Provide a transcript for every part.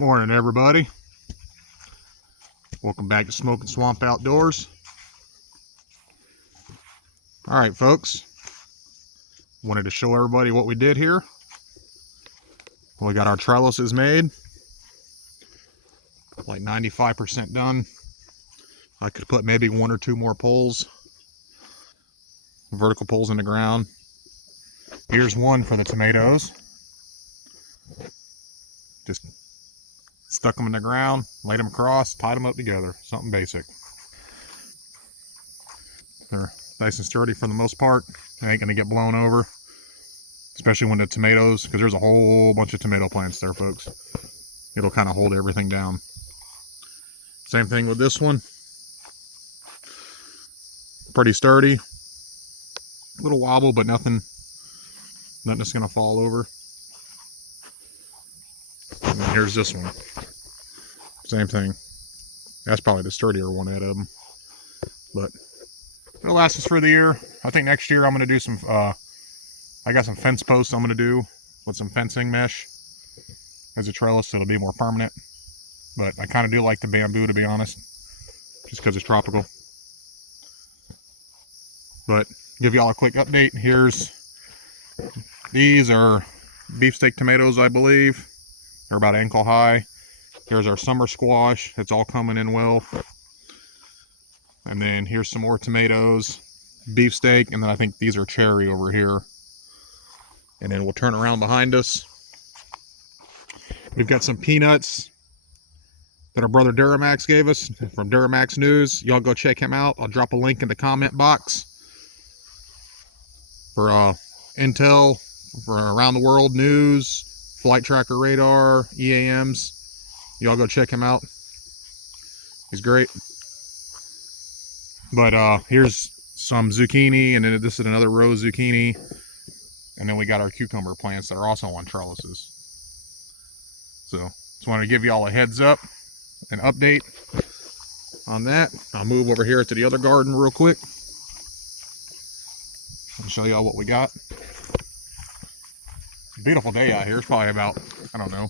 Morning, everybody. Welcome back to Smoking Swamp Outdoors. All right, folks. Wanted to show everybody what we did here. We got our trellises made. Like 95% done. I could put maybe one or two more poles. Vertical poles in the ground. Here's one for the tomatoes. Just stuck them in the ground, laid them across, tied them up together. Something basic. They're nice and sturdy for the most part. They ain't gonna get blown over, especially when the tomatoes, because there's a whole bunch of tomato plants there, folks. It'll kind of hold everything down. Same thing with this one. Pretty sturdy. A little wobble, but nothing that's gonna fall over. And then here's this one. Same thing. That's probably the sturdier one out of them. But it'll last us for the year. I think next year I'm going to do some, I got some fence posts I'm going to do with some fencing mesh as a trellis, so it'll be more permanent. But I kind of do like the bamboo, to be honest, just because it's tropical. But give y'all a quick update. These are beefsteak tomatoes, I believe. They're about ankle high. Here's our summer squash. It's all coming in well. And then here's some more tomatoes, beefsteak, and then I think these are cherry over here. And then we'll turn around behind us. We've got some peanuts that our brother Duramax gave us from Duramax News. Y'all go check him out. I'll drop a link in the comment box for intel for around the world news, flight tracker radar, EAMs. Y'all go check him out. He's great. But here's some zucchini, and then this is another row of zucchini. And then we got our cucumber plants that are also on trellises. So just wanted to give y'all a heads up, an update on that. I'll move over here to the other garden real quick. I'll show y'all what we got. Beautiful day out here. It's probably about, I don't know,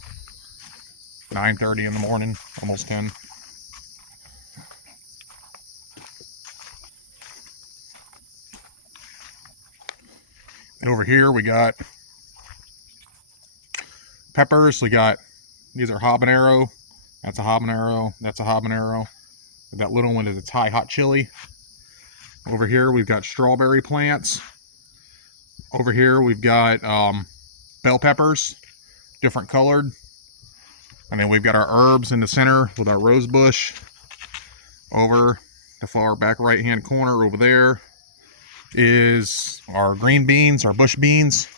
9:30 in the morning, almost 10. And over here we got peppers. These are habanero. That's a habanero. That's a habanero. That little one is a Thai hot chili. Over here we've got strawberry plants. Over here we've got bell peppers, different colored. And then we've got our herbs in the center with our rose bush. Over the far back right hand corner over there is our green beans, our bush beans.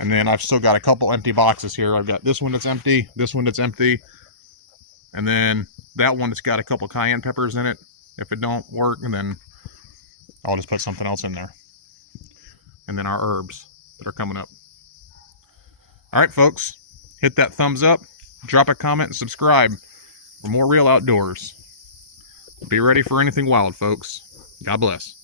And then I've still got a couple empty boxes here. I've got this one that's empty, this one that's empty, and then that one that's got a couple cayenne peppers in it. If it don't work, and then I'll just put something else in there. And then our herbs that are coming up. All right, folks. Hit that thumbs up, drop a comment, and subscribe for more real outdoors. Be ready for anything wild, folks. God bless.